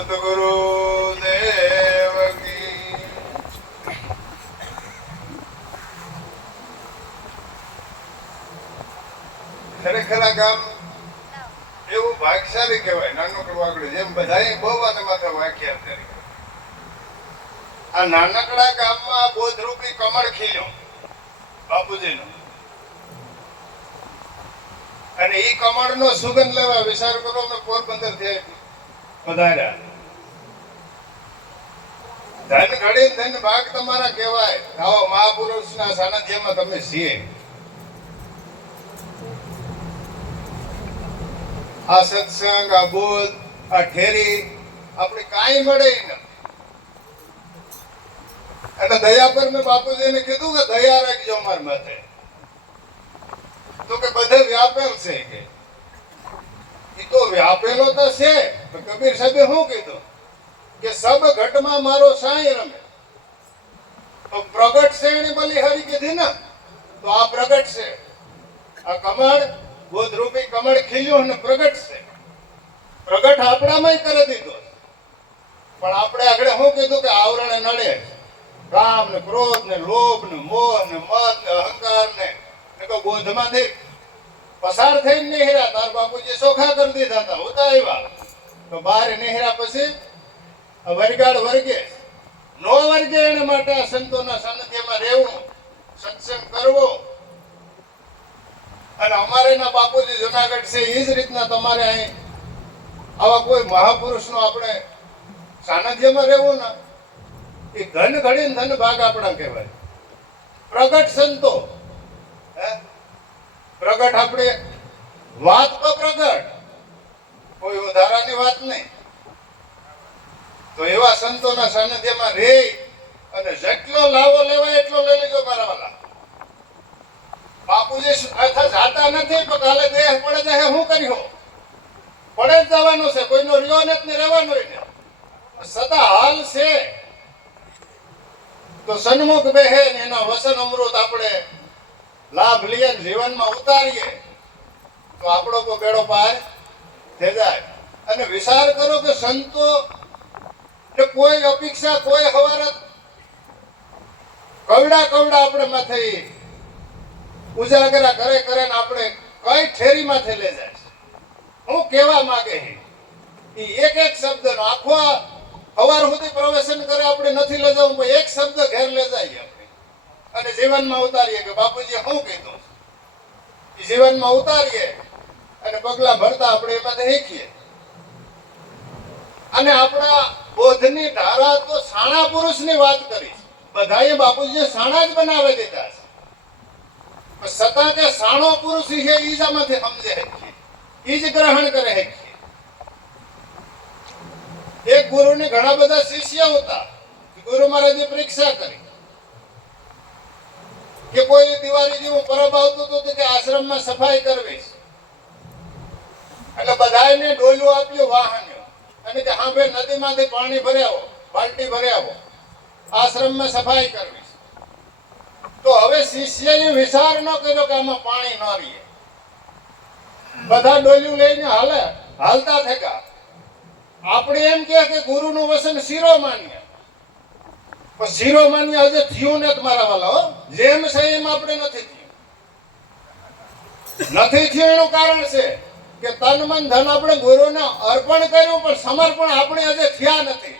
સતગુરુ દેવ ગામ એવું ભાગશાળી કહેવાય નાનકડું વાગડું જેમ બધાએ ગામમાં બોધરૂપી કમળ અને કમળનો સુગંધ લેવા વિચાર કરો મેં પોરબંદરથી પધાર્યા. ધન ઘડી ધન ભાગ તમારા કહેવાય. આવો મહાપુરુષના સાનિધ્યમાં તમે છીએ. આ સત્સંગ, આ બોધ, આ ઠેરી આપણે કાંઈ મળે ન એટલે દયા પર મેં બાપુજીને કીધું કે દયા રાખજો મારા માથે. તો કે બધે વ્યાપેલ છે કે? એ તો વ્યાપેલો તો છે કબીર સાહેબે શું કીધું? કે સબ ઘટમાં મારો સાંઈ રમે. તો પ્રગટ એની બલી હરી કીધી ને, તો આ પ્રગટ છે આ કમળ બોધરૂપી કમળ ખીલ્યું અને પ્રગટ છે પ્રગટ આપણામાં કરી દીધો પણ આપણે આગળ શું કીધું કે આવરણે નડે રામ ને ક્રોધ ને લોભ ને મોહ ને મત ને અહંકાર ને તો દેખ. પસાર થઈને નિહરા, તાર બાપુજી ચોખા કરી દીધા હતા. હોતા આવ્યા તો બહાર નિહરા પછી આ વરગાડ વર્ગે. નો વર્ગે એને માટે આ સંતોના સાનિધ્યમાં રહેવું, સત્સંગ કરવો. અને અમારે ના બાપુજી જુનાગઢ છે એ જ રીતના તમારે અહીં આવા કોઈ મહાપુરુષનો આપણે સાનિધ્યમાં રહેવું ને, એ ધન ઘડીને ધન ભાગ આપણા કહેવાય. પ્રગટ સંતો? પ્રગટ આપણે વાત તો પ્રગટ, કોઈ વધારાની વાત નહીં. તો એવા સંતોના સાનિધ્યમાં રે અને જેટલો લાવો લેવાય એટલો લઈ લેજો મારા વાલા બાપુજી અથવા જાતા નથી, પણ કાલે દેહ પડે જાય હું કર્યો? પડે જ જવાનું છે, કોઈનો રહ્યો નથી ને રહેવાનો સદા હાલ છે. તો સન્મુખ બેહે ને એના વસન અમૃત આપણે લાભ લઈએ જીવનમાં ઉતારીએ. તો આપણો તો બેડો પાર થઈ જાય. અને વિચાર કરો કે સંતો કે કોઈ અપેક્ષા, કોઈ હવારત કવડા કવડા આપણે માથે ઉજાગરા કરે કરે ને આપણે કઈ ઠેરી માથે લઈ જાય હું કેવા માંગે એ એક એક શબ્દ નો આખો હવાર સુધી પ્રવેશન કરે, આપણે નથી લઈ જવું એક શબ્દ ઘેર લઈ જાય આપણે. અને જીવનમાં ઉતારીએ કે બાપુજી હું કીધું? જીવનમાં ઉતારીએ અને પગલા ભરતા આપણે એમાં શીખીએ. અને આપણા બોધની ધારા તો સાણા પુરુષની વાત કરી. બધાએ બાપુજીએ સાણા જ બનાવે દીધા છે. છતાં કે સાણો પુરુષ છે એ જ આમાંથી સમજે ઈ જ ગ્રહણ કરે છે એક ગુરુને ઘણા બધા શિષ્ય હતા. ગુરુ મહારાજે પરીક્ષા કરી. કે કોઈ દિવાળી જેવું પરબ આવતું તો કે આશ્રમમાં સફાઈ કરવી. એટલે બધાને ડોલું આપ્યું વાહન. અને કે હા ભાઈ નદીમાંથી પાણી ભરી આવો બાલટી ભરી આવો આશ્રમમાં સફાઈ કરવી તો હવે શિષ્યએ વિચાર ન કર્યો કે આમાં પાણી ન રહીએ. બધા ડોલ્યું લઈને હાલે, હાલતા થકા આપણે એમ કહે કે ગુરુનું વસન શિરો માન્ય પણ શિરો માન્ય હજે થયું ને મારા વાલા જેમ છે એમ આપણે નથી થયું. નથી થયું એનું કારણ છે કે તન મન ધન આપણે ગુરુને અર્પણ કર્યું, પણ સમર્પણ આપણે આજે થયા નથી.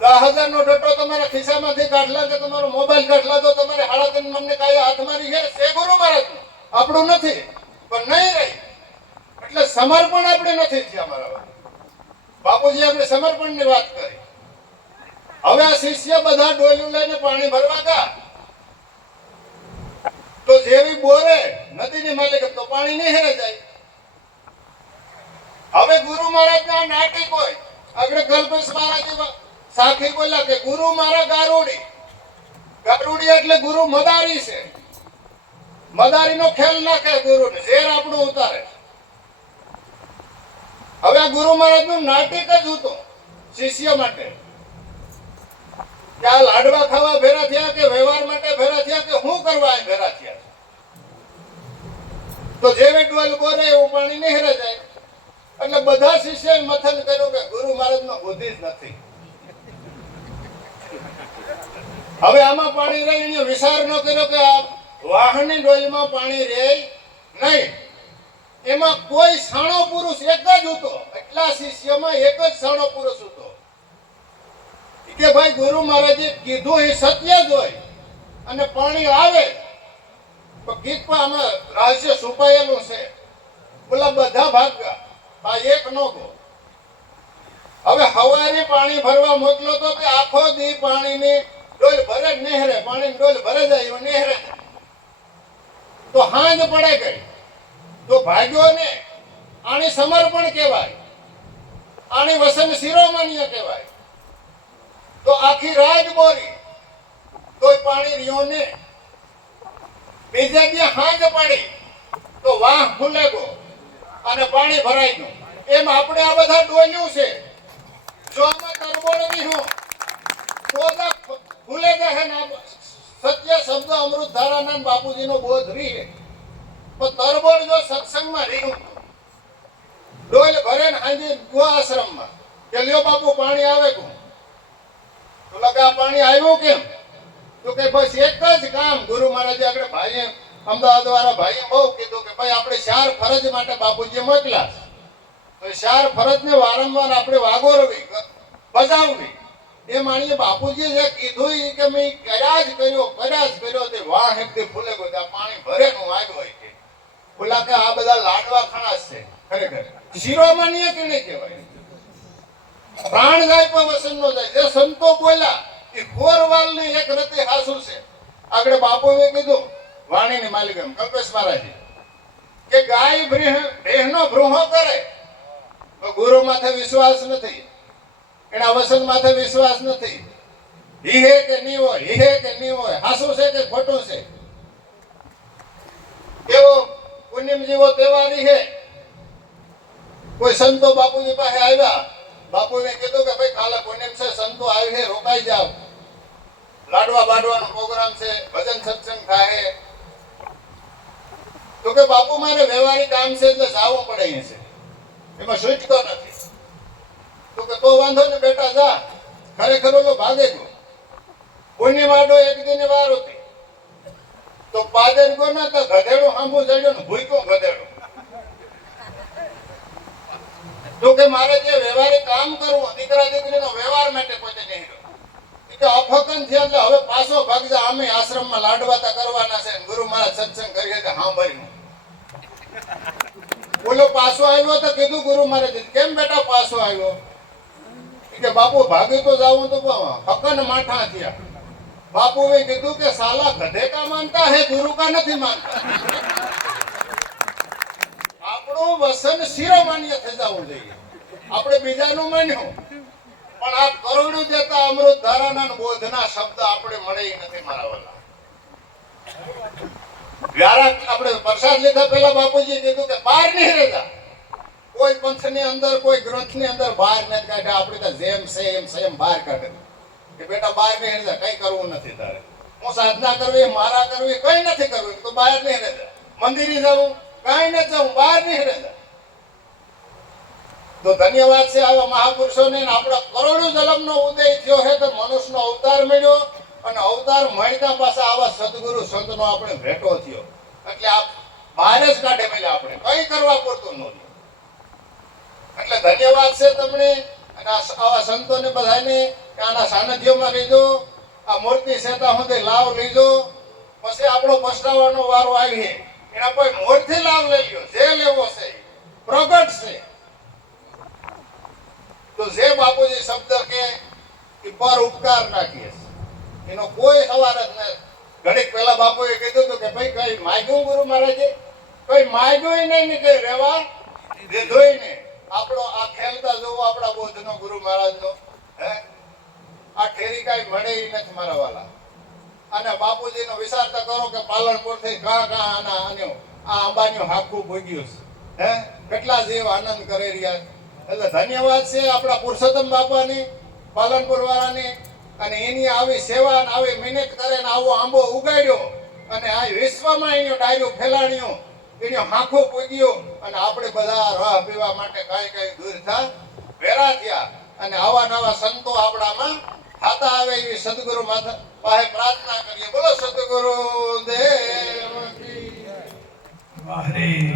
દસ હજાર નો ડટ્ટો તમારા ખિસ્સામાંથી કાઢલા, કે તમારો મોબાઈલ કાઢલા, તો તમારે હાડા તન મનને કાંઈ હાથ મારી છે? એ ગુરુ મહારાજ, આપણું નથી, પણ નહીં રહી. એટલે સમર્પણ આપણે નથી થયા મારા બાપુજી, આપણે સમર્પણની વાત કરી. હવે આ શિષ્ય બધા ડોલું લઈને પાણી ભરવા ગયા. તો જેવી બોરે, નદીની માલિક, તો પાણી નહીં હેરે જાય. હવે ગુરુ મહારાજ ના નાટી કોઈ આગળ કલ્પેશ મહારાજ સાથે બોલ્યા કે ગુરુ મારા ગારુડી. ગારુડી એટલે ગુરુ મદારી છે. મદારી નો ખેલ નાખે ગુરુ ને ઝેર આપણું ઉતારે હવે ગુરુ મહારાજનું નાટક જ હતું, શિષ્ય માટે. આ લાડવા ખાવા ભેરા થયા કે વ્યવહાર માટે ભેરા થયા કે શું કરવા ભેરા થયા તો જેવી ડોલ બોલે એવું પાણી નહીં જાય. એટલે બધા શિષ્ય મથન કર્યું કે ગુરુ મહારાજમાં બુદ્ધિ જ નથી. હવે આમાં પાણી રહે, એને વિચાર ન કર્યો કે આ વાહનની ડોલમાં પાણી રહે નહીં. એમાં કોઈ સાણો પુરુષ એક જ હતો એટલા શિષ્યમાં એક જ સાણો પુરુષ હતો કે ભાઈ ગુરુ મહારાજે કીધું એ સત્ય જ હોય. અને પાણી આવે. તો ગીતમાં આમાં રહસ્ય છુપાયેલું છે. બોલા બધા ભાગ્યા આ એક નો ગો હવે હવારે પાણી ભરવા મોકલો તો કે આખો દી પાણીની ડોલ ભરે જ નહેરે પાણી ડોલ ભરે જાય નહેરે. તો હાંજ પડે ગઈ. તો ભાગ્યો ને આને સમર્પણ કહેવાય. આને વસન શિરોમાન્ય કહેવાય. તો આખી રાત બોરી. તોય પાણી રહ્યો ને. બીજા બે હાંજ પડી. તો વાહ ખુલે ગો અને પાણી ભરાઈ ગયું. એમ આપણે આ બધા ડોલ્યું છે. જો આમાં કરબોળ નહીં તો તો ભૂલે આ સત્ય શબ્દ અમૃત ધારાના બાપુજીનો બોધ રહી પણ તરબોળ જો સત્સંગમાં રહ્યું, ડોલ ભરે ને હાંજે ગો આશ્રમમાં. કે લ્યો બાપુ, પાણી આવે કું તો લગે પાણી આવ્યું કેમ? તો કે બસ એક જ કામ, ગુરુ મહારાજે આપણે ભાઈએ અમદાવાદ વાળા ભાઈએ બહુ કીધું કે ભાઈ, આપણે ચાર ફરજ માટે બાપુજી મોકલ્યા છે. તો ચાર ફરજને વારંવાર આપણે વાગોરવી, બજાવવી. એ માણીએ બાપુજી જે કીધું એ કે મેં કર્યા જ કર્યો, કર્યા જ કર્યો. તે વાહ એકથી ફૂલે ગયો પાણી ભરે નું આવ્યો હોય કે બોલા કે આ બધા લાડવા ખણાસ છે, ખરેખર. શિરોમાનીય કે નહીં કહેવાય? પ્રાણ જાય પણ વસન નો જાય. જે સંતો બોલ્યા, એ ખોરવાલની એક રતે હાસુ છે. આગળ બાપુએ કીધું વાણીની માલિકમ કલ્પેશ મહારાજે. કે ગાય બેહનો ભ્રૂહો કરે, તો ગુરુ માથે વિશ્વાસ નથી. એના વસન માથે વિશ્વાસ નથી. હીહે કે નહીં હોય હીહે કે નહીં હોય, હાસુ છે કે ખોટું છે? એવો પુણ્યમ જેવો તહેવારી છે કોઈ સંતો બાપુજી પાસે આવ્યા, બાપુને કીધું કે ભાઈ કાલે પુણ્યમ છે, સંતો આવી છે રોકાઈ જાવ લાડવા બાડવાનો પ્રોગ્રામ છે, ભજન સત્સંગ થાય તો કે બાપુ, મારે વ્યવહારિક કામ છે એટલે જવું પડે અહીંયા છે. એમાં છૂટતો નથી. તો કે તો વાંધો ને બેટા જા. ખરેખર ઓલો ભાગે ગયો. પુણ્યવાડો એક દિન વાર હતી. તો પાદર ગયો ને તો ગધેડો સાંભું ચડ્યો ને ભૂક્યો ગધેડો. તો કે મારે જે વ્યવહારે કામ કરવું, દીકરા દીકરીનો વ્યવહાર માટે પોતે નહીં કે અફકન થયા એટલે હવે પાછો ભાગજા, અમે આશ્રમમાં લાડવાતા કરવાના છે ગુરુ મહારાજ સત્સંગ કરીએ કે સાંભળ્યું બોલો, પાછો આવ્યો તો કીધું ગુરુ મહારાજ કેમ બેટા પાછો આવ્યો? કે બાપુ, ભાગી તો જાવું તો હકન માઠા થયા. બાપુએ કીધું કે સાલા ગધે કા માનતા હે ગુરુ કા નથી માનતા. આપણું વસન શિરોમાન્ય થઈ જવું જોઈએ. આપણે બીજાનું માન્યું. પણ આ કરોડો દેતા અમૃત ધારાના બોધના શબ્દ આપણે મળે નથી મારા વાલા વ્યારા આપણે પ્રસાદ લીધા પહેલા બાપુજી કીધું કે બહાર નહીં રહેતા. કોઈ પંથની અંદર, કોઈ ગ્રંથની અંદર બહાર નથી કાઢ્યા. આપણે તો જેમ છે એમ સેમ બહાર કાઢે કે બેટા બહાર નહીં રહેતા, કઈ કરવું નથી તારે. હું સાધના કરવી મારા કરવી કઈ નથી કરવું તો બહાર નહીં રહેતા. મંદિરે જવું કઈ ન જવું બહાર નહીં રહેતા. તો ધન્યવાદ છે આવા મહાપુરુષોને. ને આપણા કરોડો જન્મનો ઉદય થયો છે તો મનુષ્યનો અવતાર મળ્યો. અને અવતાર મળતા પાછા આવા સદગુરુ સંતનો આપણે ભેટો થયો. એટલે આ બહાર જ કાઢે મેલે આપણે. કઈ કરવા પૂરતું નહોતું એટલે ધન્યવાદ છે તમને. અને આવા સંતોને બધાને આના સાનિધ્યમાં રહીજો. આ મૂર્તિ સેતા સુધી લાવ લીજો. પછી આપણો પસ્તાવાનો વારો આવી એના કોઈ મોરથી લાવ લઈ લ્યો. જે લેવો છે પ્રગટ છે. તો જે બાપુજી શબ્દ કે પર ઉપકાર નાખીએ એનો કોઈ સવાર જ નથી. ઘડીક પહેલા બાપુએ કીધું હતું કે, ભાઈ, કઈ માગ્યું ગુરુ મહારાજે? કઈ માગ્યું નહીં ને કઈ રેવા દીધોય નહીં આપણો આ ખેલતા જોવો, આપણા બોધનો ગુરુ મહારાજનો, હે? આ ઠેરી કાંઈ મળે નથી મારા વાલા. અને બાપુજીનો વિચાર તો કરો કે પાલનપુરથી કાં કાં આના આન્યો, આ અંબાનું હાકું ભોગ્યું છે. હે? કેટલા જીવ આનંદ કરી રહ્યા છે. એટલે ધન્યવાદ છે આપણા પુરુષોત્તમ બાપાની પાલનપુર વાળાની અને એની આવી સેવા આવી મહેનત કરે આવો આંબો ઉગાડ્યો. અને આ વિશ્વમાં એનો ડાયરો ફેલાણ્યો. એનો હાંખો પૂગ્યો. અને આપણે બધા રાહ પીવા માટે કાંઈ કાંઈ દૂર થા ભેરા થયા. અને આવા નવા સંતો આપણામાં ખાતા આવે એવી સદગુરુ માથા પાસે પ્રાર્થના કરીએ. બોલો સદગુરુ દેવ. હરે